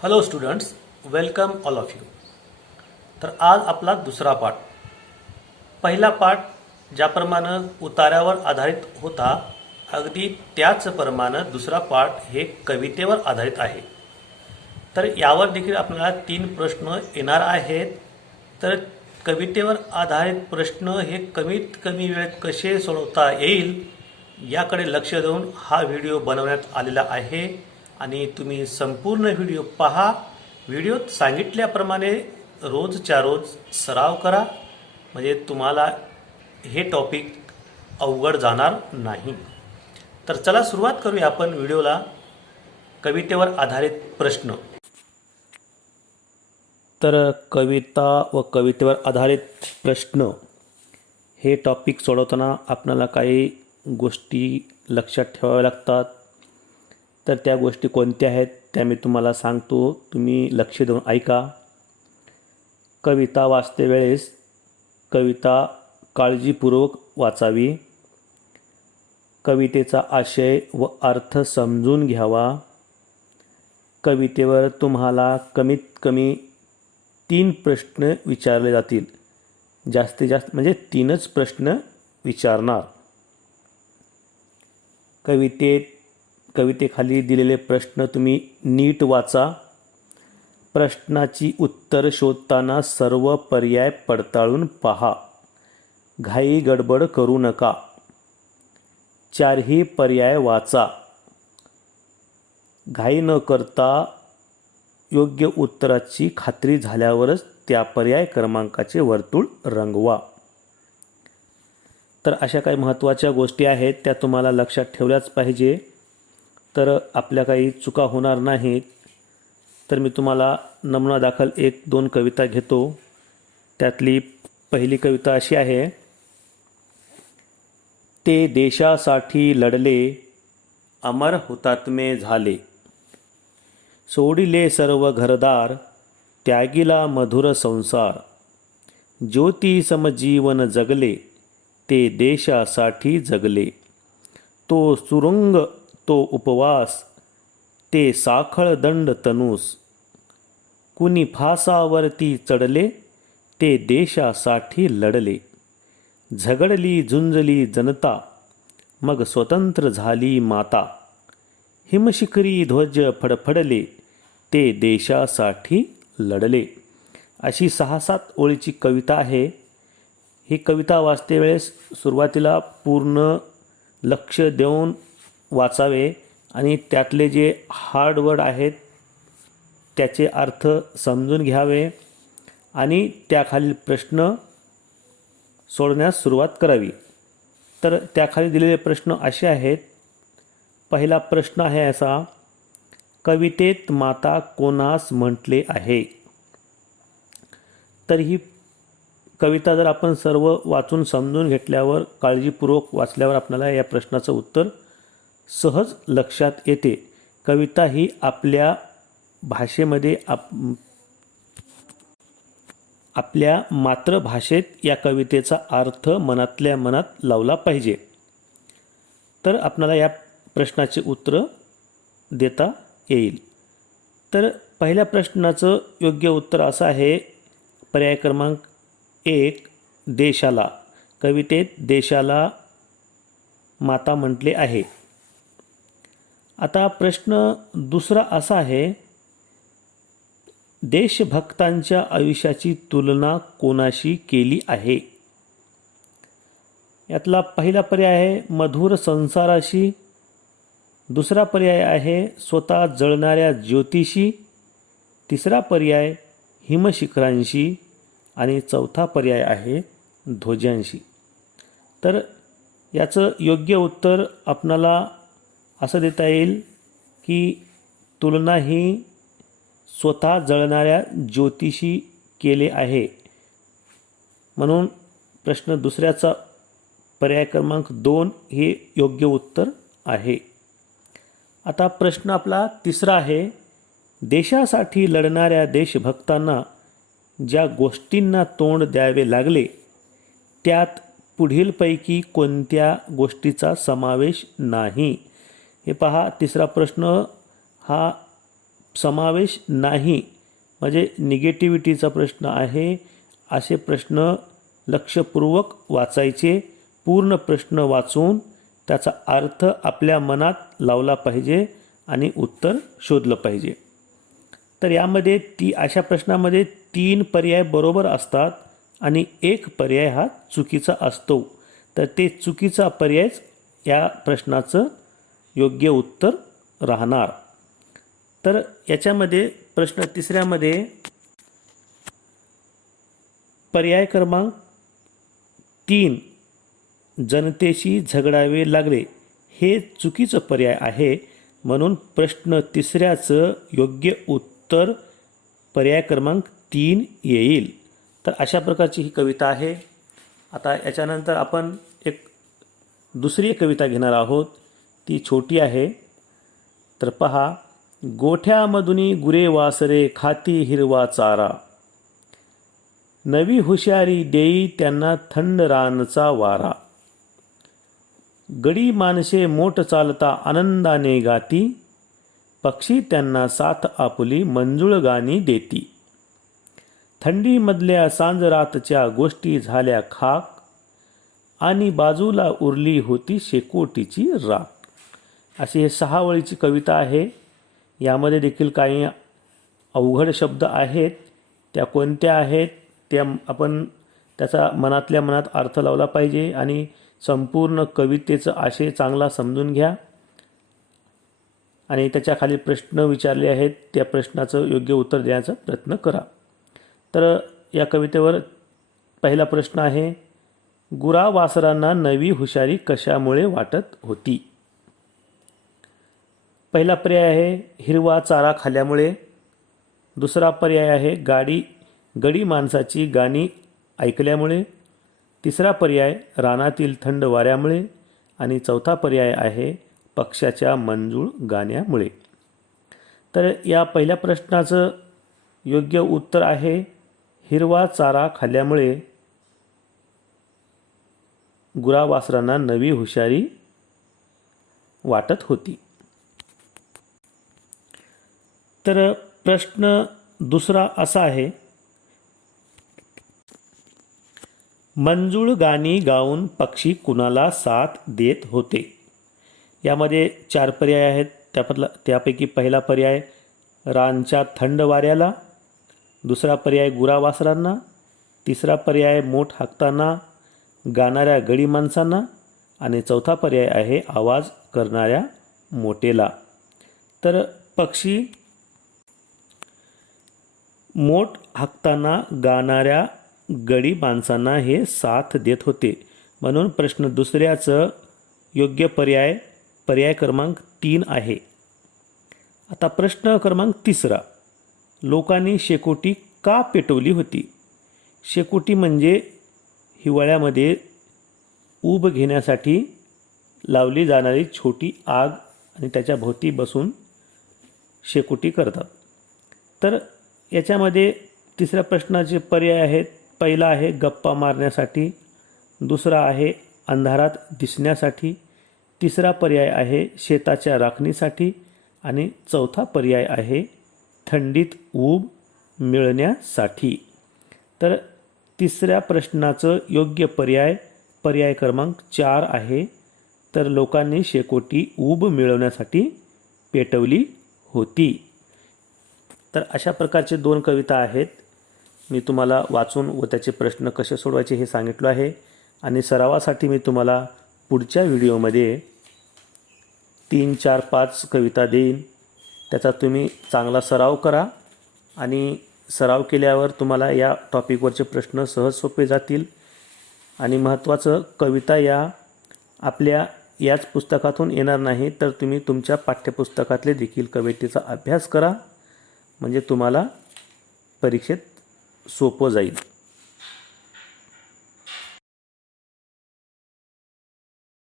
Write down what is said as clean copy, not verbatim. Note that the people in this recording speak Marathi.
Hello students, welcome all of you. तर आज आपला दुसरा पाठ. पहिला पाठ ज्याप्रमाणे उतार्यावर आधारित होता, अगदी त्याचप्रमाणे दुसरा पाठ हे कवितेवर आधारित आहे. तर यावर देखील आपल्याला 3 प्रश्न येणार आहेत. तर कवितेवर आधारित प्रश्न हे कमीत कमी वेळेत कसे सोडवता येईल याकडे लक्ष देऊन हा व्हिडिओ बनवण्यात आलेला आहे. आणि तुम्ही संपूर्ण व्हिडिओ पहा. व्हिडिओत सांगितल्याप्रमाणे रोजच्या रोज सराव करा, म्हणजे तुम्हाला हे टॉपिक अवघड जाणार नाही. तर चला सुरुवात करूया आपण व्हिडिओला. कवितेवर आधारित प्रश्न. तर कविता व कवितेवर आधारित प्रश्न हे टॉपिक सोडवताना आपल्याला काही गोष्टी लक्षात ठेवाव्या लागतात. तर त्या गोष्टी कोणत्या आहेत त्या मी तुम्हाला सांगतो, तुम्ही लक्ष देऊन ऐका. कविता वाचते वेळेस कविता काळजीपूर्वक वाचावी. कवितेचा आशय व अर्थ समजून घ्यावा. कवितेवर तुम्हाला कमीत कमी 3 प्रश्न विचारले जातील. जास्तीत जास्त म्हणजे 3च प्रश्न विचारणार. कवितेखाली दिलेले प्रश्न तुम्ही नीट वाचा. प्रश्नाची उत्तर शोधताना सर्व पर्याय पडताळून पहा. घाई गडबड करू नका. 4ही पर्याय वाचा. घाई न करता योग्य उत्तराची खात्री झाल्यावरच त्या पर्याय क्रमांकाचे वर्तुळ रंगवा. तर अशा काही महत्त्वाच्या गोष्टी आहेत त्या तुम्हाला लक्षात ठेवल्याच पाहिजे, तर आपल्या काही चुका होणार नाहीत. तर मी तुम्हाला नमुना दाखल 1-2 कविता घेतो. त्यातली पहिली कविता अशी आहे. ते देशासाठी लढले, अमर हुतात्मे झाले. सोडिले सर्व घरदार, त्यागिला मधुर संसार. ज्योती समजीवन जगले, ते देशासाठी जगले. तो सुरुंग तो उपवास, ते साखळ दंड तनूस. कुणी फासावरती चढले, ते देशासाठी लढले. झगडली झुंजली जनता, मग स्वतंत्र झाली माता. हिमशिखरी ध्वज फडफडले, ते देशासाठी लढले. अशी 6-7 ओळीची कविता आहे. ही कविता वाचते वेळेस सुरुवातीला पूर्ण लक्ष देऊन वाचावे आणि त्यातले जे हार्ड वर्ड आहेत त्याचे अर्थ समजून घ्यावे आणि त्याखालील प्रश्न सोडवण्यास सुरुवात करावी. तर त्याखाली दिलेले प्रश्न असे आहेत. पहिला प्रश्न आहे असा. कवितेत माता कोणास म्हटले आहे? तर ही कविता जर आपण सर्व वाचून समजून घेतल्यावर, काळजीपूर्वक वाचल्यावर आपल्याला या प्रश्नाचं उत्तर सहज लक्षात येते. कविता ही आपल्या भाषेमध्ये आपल्या मातृभाषेत या कवितेचा अर्थ मनातल्या मनात लावला पाहिजे. तर आपल्याला या प्रश्नाचे उत्तर देता येईल. तर पहिल्या प्रश्नाचं योग्य उत्तर असं आहे. पर्याय क्रमांक 1, देशाला. कवितेत देशाला माता म्हटले आहे. आता प्रश्न दुसरा असा आहे. देशभक्तांच्या आयुष्याची तुलना कोणाशी केली आहे? यातला पहिला पर्याय आहे मधुर संसाराशी. दुसरा पर्याय आहे स्वतः जळणाऱ्या ज्योतीशी. तिसरा पर्याय हिमशिखरांशी आणि चौथा पर्याय आहे ध्वजांशी. तर याचं योग्य उत्तर आपणाला असं देता येईल की तुलना ही स्वतः जळणाऱ्या ज्योतीशी केले आहे. म्हणून प्रश्न दुसऱ्याचा पर्याय क्रमांक 2 हे योग्य उत्तर आहे. आता प्रश्न आपला तिसरा आहे. देशासाठी लढणाऱ्या देशभक्तांना ज्या गोष्टींना तोंड द्यावे लागले त्यात पुढीलपैकी कोणत्या गोष्टीचा समावेश नाही? हे पहा, तिसरा प्रश्न हा समावेश नाही म्हणजे निगेटिव्हिटीचा प्रश्न आहे, असे प्रश्न लक्षपूर्वक वाचायचे. पूर्ण प्रश्न वाचून त्याचा अर्थ आपल्या मनात लावला पाहिजे आणि उत्तर शोधलं पाहिजे. तर यामध्ये अशा प्रश्नामध्ये 3 पर्याय बरोबर असतात आणि 1 पर्याय हा चुकीचा असतो. तर ते चुकीचा पर्यायच या प्रश्नाचं योग्य उत्तर राहणार. तर याच्यामध्ये प्रश्न 3मध्ये पर्याय क्रमांक 3 जनतेशी झगडावे लागले हे चुकीचं पर्याय आहे. म्हणून प्रश्न 3चं योग्य उत्तर पर्याय क्रमांक 3 येईल. तर अशा प्रकारची ही कविता आहे. आता याच्यानंतर आपण एक दुसरी कविता घेणार आहोत. ती छोटी आहे. तर पहा, गोठ्यामधुनी गुरे वासरे खाती हिरवा चारा, नवी हुशारी देई त्यांना थंड रानचा वारा, गडी माणसे मोठ चालता आनंदाने गाती, पक्षी त्यांना साथ आपुली मंजुळ गाणी देती, थंडीमधल्या सांजरातच्या गोष्टी झाल्या खाक, आणि बाजूला उरली होती शेकोटीची राख. अशी हे 6 ओळीची कविता आहे. यामध्ये देखील काही अवघड शब्द आहेत. त्या कोणत्या आहेत त्या आपण त्याचा मनातल्या मनात अर्थ लावला पाहिजे आणि संपूर्ण कवितेचं आशय चांगला समजून घ्या आणि त्याच्या खाली प्रश्न विचारले आहेत त्या प्रश्नाचं योग्य उत्तर देण्याचा प्रयत्न करा. तर या कवितेवर पहिला प्रश्न आहे, गुरावासरांना नवी हुशारी कशामुळे वाटत होती? पहिला पर्याय आहे हिरवा चारा खाल्ल्यामुळे. दुसरा पर्याय आहे गडी माणसाची गाणी ऐकल्यामुळे. तिसरा पर्याय रानातील थंड वाऱ्यामुळे. आणि चौथा पर्याय आहे पक्ष्याच्या मंजूळ गाण्यामुळे. तर या पहिल्या प्रश्नाचं योग्य उत्तर आहे हिरवा चारा खाल्ल्यामुळे गुरावासरांना नवी हुशारी वाटत होती. तर प्रश्न दुसरा असा आहे, मंजूळ गाणी गाऊन पक्षी कुणाला साथ देत होते? यामध्ये 4 पर्याय आहेत. त्यापैकी पहिला पर्याय रानच्या थंड वाऱ्याला, दुसरा पर्याय गुरावासरांना, तिसरा पर्याय मोठ हाकताना गाणाऱ्या गडी माणसांना आणि चौथा पर्याय आहे आवाज करणाऱ्या मोटेला. तर पक्षी मोठ हाकताना गाणाऱ्या गडी माणसांना हे साथ देत होते. म्हणून प्रश्न दुसऱ्याचं योग्य पर्याय क्रमांक 3 आहे. आता प्रश्न क्रमांक 3, लोकांनी शेकोटी का पेटवली होती? शेकोटी म्हणजे हिवाळ्यामध्ये ऊब घेण्यासाठी लावली जाणारी छोटी आग आणि त्याच्या भोवती बसून शेकोटी करतात. तर याच्यामध्ये तिसऱ्या प्रश्नाचे पर्याय आहेत. पहिला आहे गप्पा मारण्यासाठी, दुसरा आहे अंधारात दिसण्यासाठी, तिसरा पर्याय आहे शेताच्या राखणीसाठी आणि चौथा पर्याय आहे थंडीत ऊब मिळण्यासाठी. तर तिसऱ्या प्रश्नाचं योग्य पर्याय क्रमांक 4 आहे. तर लोकांनी शेकोटी ऊब मिळवण्यासाठी पेटवली होती. तर अशा प्रकारचे 2 कविता आहेत. मी तुम्हाला वाचून व त्याचे प्रश्न कसे सोडवायचे हे सांगितलं आहे आणि सरावासाठी मी तुम्हाला पुढच्या व्हिडिओमध्ये 3, 4, 5 कविता देईन. त्याचा तुम्ही चांगला सराव करा आणि सराव केल्यावर तुम्हाला या टॉपिकवरचे प्रश्न सहज सोपे जातील. आणि महत्त्वाचं, कविता या आपल्या याच पुस्तकातून येणार नाही, तर तुम्ही तुमच्या पाठ्यपुस्तकातले देखील कवितेचा अभ्यास करा, म्हणजे तुम्हाला परीक्षेत सोपं जाईल.